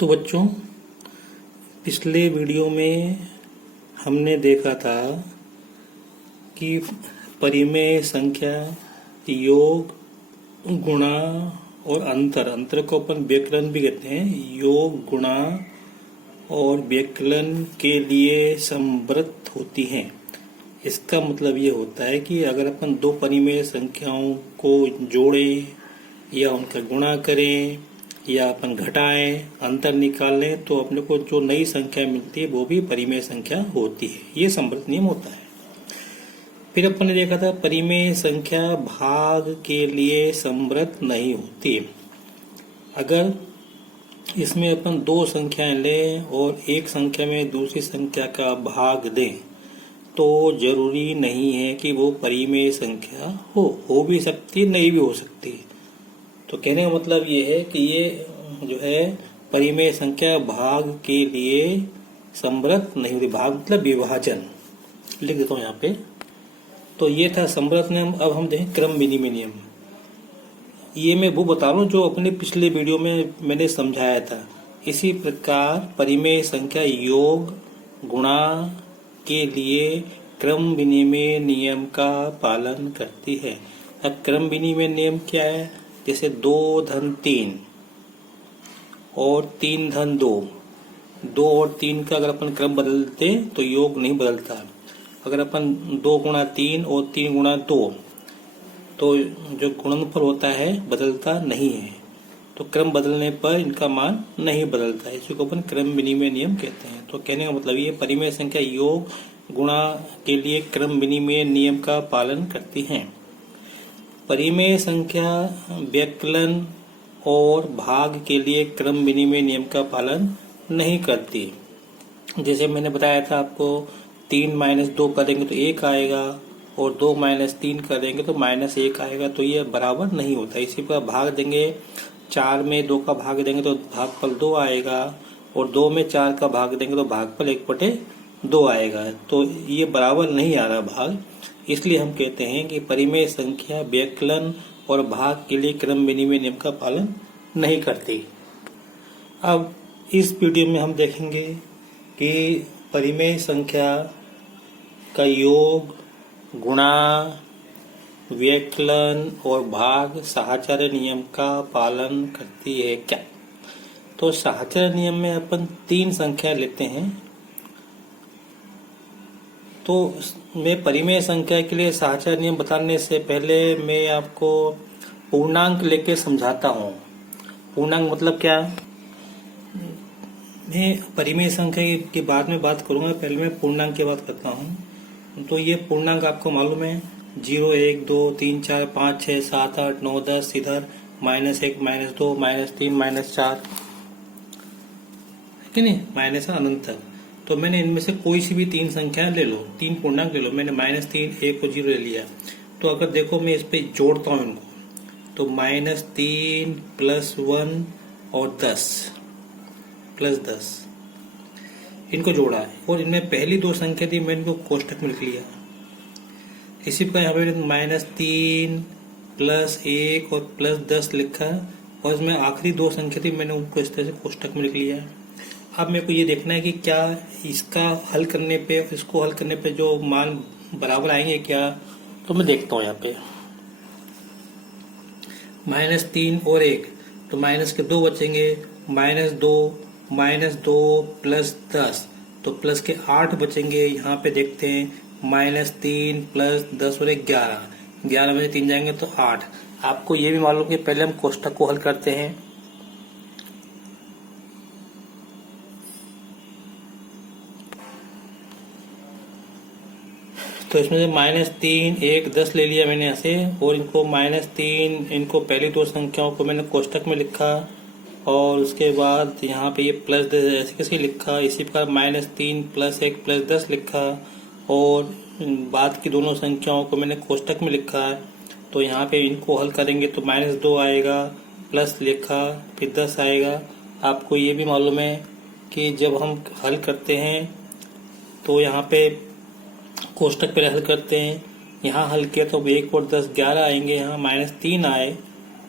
तो बच्चों, पिछले वीडियो में हमने देखा था कि परिमेय संख्या, योग, गुणा और अंतर को अपन व्यकलन भी कहते हैं। योग, गुणा और व्यकलन के लिए समवर्त होती हैं। इसका मतलब ये होता है कि अगर अपन दो परिमेय संख्याओं को जोड़ें या उनका गुणा करें या अपन घटाएं, अंतर निकालें, तो अपने को जो नई संख्या मिलती है वो भी परिमेय संख्या होती है। ये समवर्त नियम होता है। फिर अपन ने देखा था परिमेय संख्या भाग के लिए समवर्त नहीं होती। अगर इसमें अपन दो संख्याएं लें और एक संख्या में दूसरी संख्या का भाग दें तो जरूरी नहीं है कि वो परिमेय संख्या हो भी सकती, नहीं भी हो सकती। तो कहने का मतलब ये है कि ये जो है परिमेय संख्या भाग के लिए समवर्त नहीं होती। भाग मतलब विभाजन, लिख देता हूँ यहाँ पे। तो ये था समवर्त नियम। अब हम देखें क्रम विनिमय नियम। ये मैं वो बता रहा हूँ जो अपने पिछले वीडियो में मैंने समझाया था। इसी प्रकार परिमेय संख्या योग, गुणा के लिए क्रम विनिमय नियम का पालन करती है। अब क्रम विनिमय नियम क्या है? जैसे 2 धन 3 और 3 धन 2, 2 और 3 का अगर अपन क्रम बदलते तो योग नहीं बदलता। अगर अपन 2 गुणा 3 और 3 गुणा 2, तो जो गुणनफल होता है बदलता नहीं है। तो क्रम बदलने पर इनका मान नहीं बदलता है। इसी को अपन क्रम विनिमय नियम कहते हैं। तो कहने का मतलब ये परिमेय संख्या योग, गुणा के लिए क्रम विनिमय नियम का पालन करती हैं। परिमेय संख्या व्यकलन और भाग के लिए क्रम विनिमय नियम का पालन नहीं करती। जैसे मैंने बताया था आपको, 3 - 2 करेंगे तो 1 आएगा और 2 - 3 करेंगे तो -1 आएगा। तो ये बराबर नहीं होता। इसी पर भाग देंगे, 4 में 2 का भाग देंगे तो भागफल 2 आएगा और 2 में 4 का भाग देंगे तो भागफल 1/2 आएगा। तो ये बराबर नहीं आ रहा भाग। इसलिए हम कहते हैं कि परिमेय संख्या व्यकलन और भाग के लिए क्रम विनिमय नियम का पालन नहीं करती। अब इस वीडियो में हम देखेंगे कि परिमेय संख्या का योग, गुणा, व्यकलन और भाग साहचर्य नियम का पालन करती है क्या? तो साहचर्य नियम में अपन 3 संख्या लेते हैं। तो मैं परिमेय संख्या के लिए साहचर्य नियम बताने से पहले मैं आपको पूर्णांक लेके समझाता हूँ। पूर्णांक मतलब क्या? मैं परिमेय संख्या के बाद में बात करूंगा, पहले मैं पूर्णांक की बात करता हूँ। तो ये पूर्णांक आपको मालूम है, 0, 1, 2, 3, 4, 5, 6, 7, 8, 9, 10, इधर -1, -2, -3, -4, है कि नहीं, माइनस अनंत तक। तो मैंने इनमें से कोई सी भी 3 संख्या ले लो, 3 पूर्णांक ले लो। मैंने -3, 1 और 0 ले लिया। तो अगर देखो मैं इस पे जोड़ता हूँ इनको, तो -3 + 1 और 10 + 10 इनको जोड़ा है और इनमें पहली 2 संख्या थी, मैंने इनको कोष्टक में लिख लिया। इसी प्रकार यहाँ पे -3 + 1 और +10 लिखा और इसमें आखिरी 2 संख्या थी, मैंने उनको इस तरह से कोष्टक में लिख लिया। अब मेरे को ये देखना है कि क्या इसका हल करने पे, इसको हल करने पे जो मान बराबर आएंगे क्या। तो मैं देखता हूँ यहाँ पे -3 और 1, तो माइनस के 2 बचेंगे, -2 + 10, तो प्लस के 8 बचेंगे। यहाँ पे देखते हैं -3 + 10 और 11 में से 3 जाएंगे तो 8। आपको ये भी मालूम कि पहले हम कोष्टक को हल करते हैं। तो इसमें से -3, 1, 10 ले लिया मैंने ऐसे, और इनको -3, इनको पहली 2 संख्याओं को मैंने कोष्टक में लिखा और उसके बाद यहाँ पे ये +10 ऐसे कैसे लिखा। इसी प्रकार -3 + 1 + 10 लिखा और बाद की दोनों संख्याओं को मैंने कोष्टक में लिखा है। तो यहाँ पे इनको हल करेंगे तो -2 आएगा, प्लस लिखा, फिर 10 आएगा। आपको ये भी मालूम है कि जब हम हल करते हैं तो यहाँ पे कोष्टक पे हल करते हैं, यहाँ हल किया तो 1 और 10 11 आएंगे। यहाँ -3 आए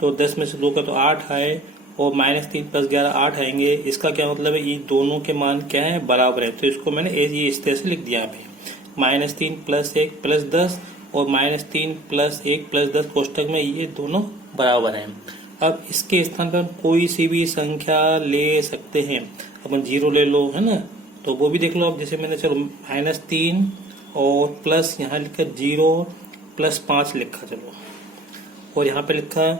तो 10 में से 2 का तो 8 आए और -3 + 11 8 आएंगे। इसका क्या मतलब है, ये दोनों के मान क्या है, बराबर है। तो इसको मैंने ये इस तरह से लिख दिया यहाँ पे, -3 + 1 + 10 और -3 + 1 + 10 कोष्टक में ये दोनों बराबर हैं। अब इसके स्थान पर कोई सी भी संख्या ले सकते हैं। अपन 0 ले लो, है ना, तो वो भी देख लो। अब जैसे मैंने चलो -3 और प्लस यहाँ लिखा 0 + 5 लिखा, चलो, और यहाँ पे लिखा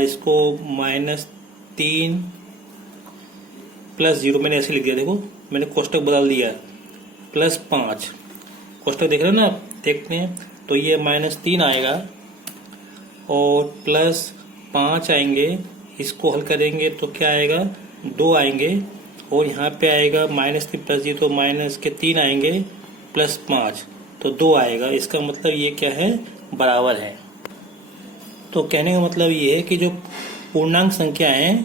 इसको -3 + 0 मैंने ऐसे लिख दिया। देखो मैंने कोष्टक बदल दिया, +5 कोष्टक देख रहे हो ना आप, देखते हैं तो ये -3 आएगा और +5 आएंगे। इसको हल करेंगे तो क्या आएगा, 2 आएंगे और यहाँ पे आएगा -3 + 0 तो -3 आएंगे +5 तो 2 आएगा। इसका मतलब ये क्या है, बराबर है। तो कहने का मतलब ये है कि जो पूर्णांक संख्या है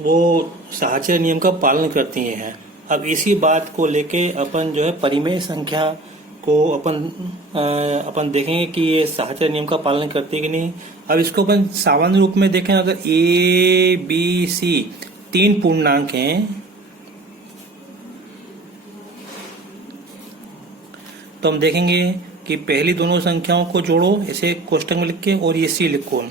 वो साहचर्य नियम का पालन करती हैं। अब इसी बात को लेके अपन जो है परिमेय संख्या को अपन देखेंगे कि ये साहचर्य नियम का पालन करती है कि नहीं। अब इसको अपन सामान्य रूप में देखें, अगर A, B, C 3 पूर्णांक हैं तो हम देखेंगे कि पहली दोनों संख्याओं को जोड़ो ऐसे कोष्टक में लिख के और ये C लिखो,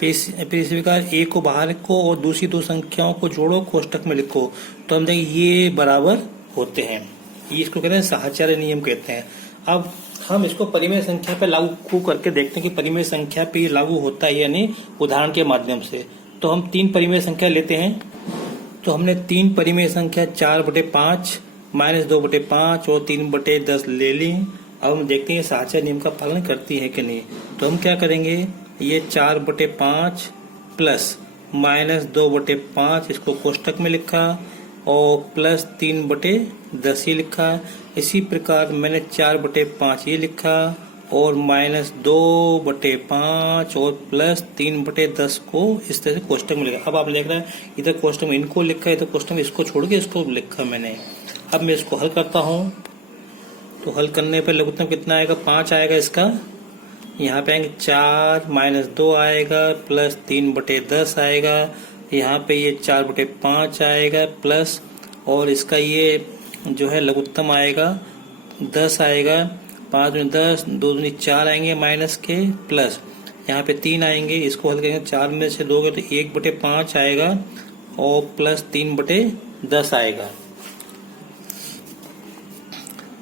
फिर इसी प्रकार A को बाहर लिखो और दूसरी दो संख्याओं को जोड़ो कोष्टक में लिखो, तो हम देखेंगे ये बराबर होते हैं। ये इसको कहते हैं साहचर्य नियम कहते हैं। अब हम इसको परिमेय संख्या पे लागू करके देखते हैं कि परिमेय संख्या पे लागू होता है या नहीं, उदाहरण के माध्यम से। तो हम 3 परिमेय संख्या लेते हैं। तो हमने 3 परिमेय संख्या 4/5, -2/5 और 3/10 ले ली। अब हम देखते हैं साहचर्य नियम का पालन करती है कि नहीं। तो हम क्या करेंगे, ये 4/5 प्लस -2/5 इसको कोष्टक में लिखा और प्लस 3/10 ये लिखा। इसी प्रकार मैंने 4/5 ये लिखा और -2/5 और प्लस 3/10 को इस तरह से कोष्टक में लिखा। अब आप देख रहे हैं इधर कोष्टक में इनको लिखा, इधर कोष्टक में इसको छोड़ के इसको लिखा मैंने। अब मैं इसको हल करता हूँ, तो हल करने पर लघुत्तम कितना आएगा, 5 आएगा इसका। यहाँ पे आएंगे 4 -2 आएगा प्लस 3/10 आएगा। यहाँ पे ये 4/5 आएगा प्लस, और इसका ये जो है लघुत्तम आएगा 10 आएगा। 5 में 10, 2 दूनी 4 आएंगे माइनस के, प्लस यहाँ पे 3 आएंगे। इसको हल करेंगे 4 में से 2 गए तो 1/5 आएगा और प्लस 3/10 आएगा।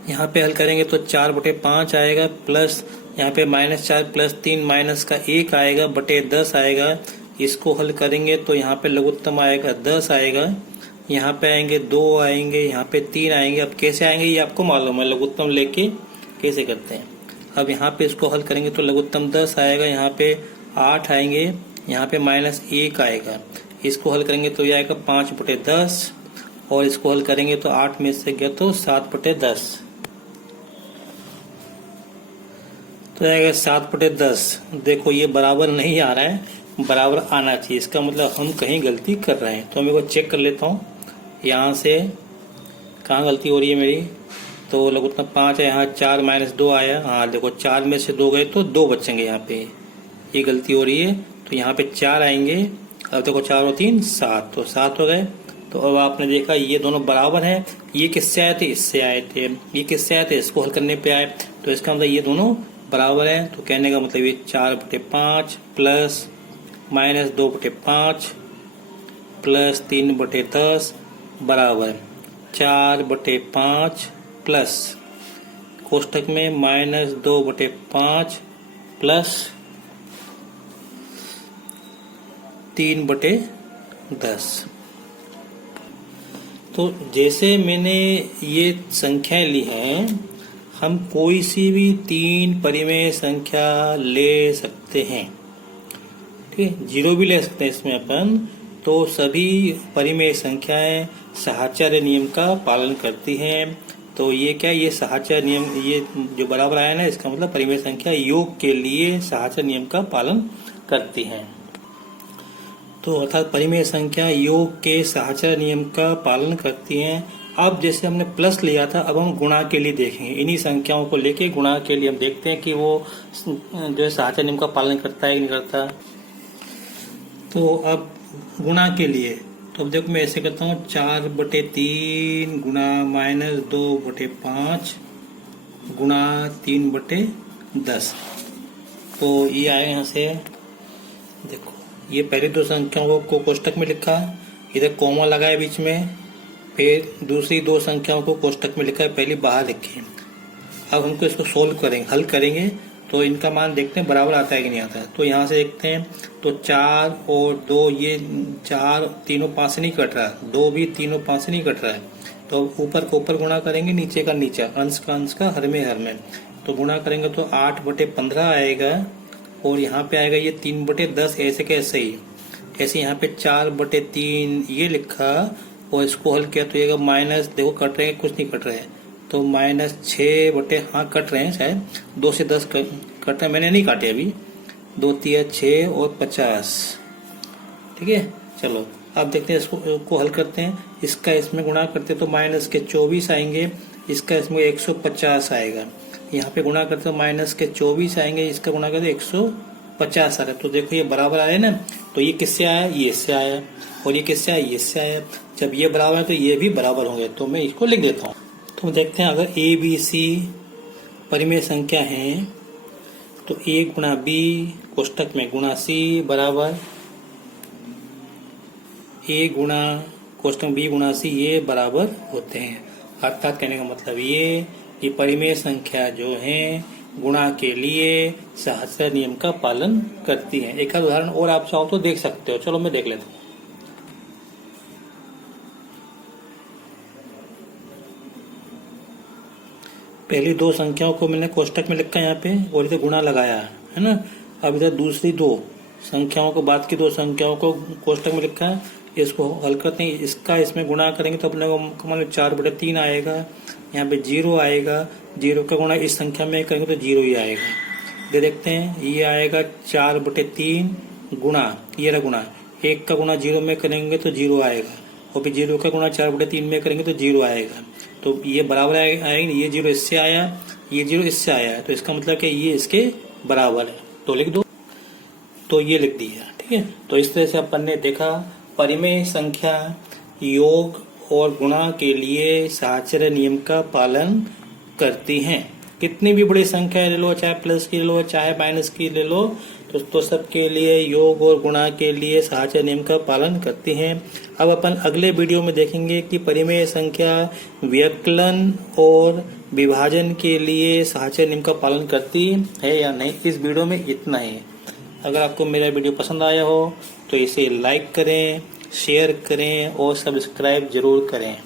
यहाँ पे हल करेंगे तो 4/5 आएगा प्लस यहाँ पे -4 प्लस 3 माइनस का 1 आएगा बटे 10 आएगा। इसको हल करेंगे तो यहाँ पे लघुत्तम आएगा 10 आएगा। यहाँ पे आएंगे 2 आएंगे, यहाँ पे 3 आएंगे। अब कैसे आएंगे ये आपको मालूम है, लघुत्तम लेके कैसे करते हैं। अब यहाँ पे इसको हल करेंगे तो लघुत्तम 10 आएगा, यहाँ पे 8 आएंगे, यहाँ पे -1 आएगा। इसको हल करेंगे तो ये आएगा 5/10 और इसको हल करेंगे तो 8 में से गया तो 7/10 तो आएगा 7/10। देखो ये बराबर नहीं आ रहा है, बराबर आना चाहिए। इसका मतलब हम कहीं गलती कर रहे हैं। तो मैं को चेक कर लेता हूँ यहाँ से कहाँ गलती हो रही है मेरी। तो लघुत्तम 5 है, यहाँ 4 -2 आया। हाँ देखो 4 में से 2 गए तो 2 बचेंगे, यहाँ पे ये गलती हो रही है। तो यहाँ पे 4 आएंगे। अब देखो 4 और 3 7, तो 7 हो गए। तो अब आपने देखा ये दोनों बराबर हैं। ये किससे आए थे, इससे आए थे। ये किससे आए थे, इसको हल करने पे आए। तो इसका मतलब ये दोनों बराबर है। तो कहने का मतलब ये 4/5 प्लस -2/5 प्लस 3/10 बराबर 4/5 प्लस कोष्टक में -2/5 प्लस 3/10। तो जैसे मैंने ये संख्याएं ली हैं, हम कोई सी भी 3 परिमेय संख्या ले सकते हैं। ठीक है, 0 भी ले सकते हैं इसमें अपन। तो सभी परिमेय संख्याएं साहचर्य नियम का पालन करती हैं। तो ये क्या, ये साहचर्य नियम, ये जो बराबर आया ना, इसका मतलब परिमेय संख्या योग के लिए साहचर्य नियम का पालन करती हैं। तो अर्थात परिमेय संख्या योग के साहचर्य नियम का पालन करती हैं। अब जैसे हमने प्लस लिया था, अब हम गुणा के लिए देखेंगे। इन्हीं संख्याओं को लेके गुणा के लिए हम देखते हैं कि वो जो है साहचर्य नियम का पालन करता है कि नहीं करता। तो अब गुणा के लिए तो अब देखो मैं ऐसे करता हूँ 4/3 गुणा -2/5 गुणा 3/10। तो ये आए यहाँ से, देखो ये पहली दो संख्याओं को कोष्टक में लिखा, इधर कॉमा लगाए बीच में, फिर दूसरी दो संख्याओं को कोष्टक में लिखा है, पहली बाहर लिखी। अब हमको इसको सोल्व करेंगे, हल करेंगे, तो इनका मान देखते हैं बराबर आता है कि नहीं आता है। तो यहाँ से देखते हैं, तो 4 और 2, ये 4 तीनों 5 से नहीं कट रहा, 2 भी तीनों 5 से नहीं कट रहा है। तो ऊपर को ऊपर गुणा करेंगे, नीचे का नीचा, अंश का अंश का, हर में हर में। तो गुणा करेंगे तो 8/15 आएगा, और यहाँ पे आएगा ये 3/10, ऐसे कैसे ही ऐसे यहाँ पे 4/3 ये लिखा, और इसको हल किया तो ये माइनस, देखो कट रहे हैं, कुछ नहीं कट रहे हैं, तो -6 हाँ कट रहे हैं, शायद 2 से 10 कट रहे हैं, मैंने नहीं काटे अभी। 2 3 6 और 50, ठीक है। चलो अब देखते हैं, इसको हल करते हैं। इसका इसमें गुणा करते तो -24 आएंगे, इसका इसमें 150 आएगा। यहाँ पे गुणा करते तो -24 आएंगे, इसका गुणा करते 150 आ रहा है। तो देखो ये बराबर आया ना, तो ये किससे आया, ये इससे आया, और ये किससे आया, ये इससे आया। जब ये बराबर है तो ये भी बराबर होंगे, तो मैं इसको लिख देता हूँ। तो देखते हैं, अगर A B C परिमेय संख्या है तो A गुणा B कोष्टक में गुणा C बराबर A गुणा कोष्टक B गुणा C, ये बराबर होते हैं। अर्थात कहने का मतलब ये कि परिमेय संख्या जो है गुणा के लिए सहस्त्र नियम का पालन करती है। एक उदाहरण और आप चाहो तो देख सकते हो, चलो मैं देख लेता हूँ। पहली दो संख्याओं को मैंने कोष्टक में लिखा यहाँ पे, और इधर गुणा लगाया है ना। अब इधर दूसरी दो संख्याओं को, बाद की दो संख्याओं को कोष्टक में लिखा है, इसको हल करते हैं। इसका इसमें गुणा करेंगे तो अपने को मान 4/3 आएगा, यहाँ पे 0 आएगा, 0 का गुणा इस संख्या में करेंगे तो 0 ही आएगा। ये देखते हैं, ये आएगा 4/3 गुणा, ये रहा गुणा, 1 का गुणा 0 में करेंगे तो 0 आएगा, और फिर 0 का गुणा 4/3 में करेंगे तो 0 आएगा। तो ये बराबर आएगा, ये 0 इससे आया, ये 0 इससे आया, तो इसका मतलब कि ये इसके बराबर है, तो लिख दो। तो ये लिख दिया, ठीक है। तो इस तरह से अपन ने देखा परिमेय संख्या योग और गुणा के लिए साहचर्य नियम का पालन करती हैं। कितनी भी बड़ी संख्या ले लो, चाहे प्लस की ले लो, चाहे माइनस की ले लो, तो सबके लिए योग और गुणा के लिए साहचर्य नियम का पालन करती हैं। अब अपन अगले वीडियो में देखेंगे कि परिमेय संख्या व्यवकलन और विभाजन के लिए साहचर्य नियम का पालन करती है या नहीं। इस वीडियो में इतना ही। अगर आपको मेरा वीडियो पसंद आया हो तो इसे लाइक करें, शेयर करें और सब्सक्राइब जरूर करें,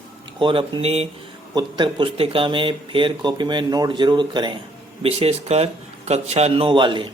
और अपनी उत्तर पुस्तिका में फेयर कॉपी में नोट जरूर करें, विशेषकर कक्षा 9 वाले।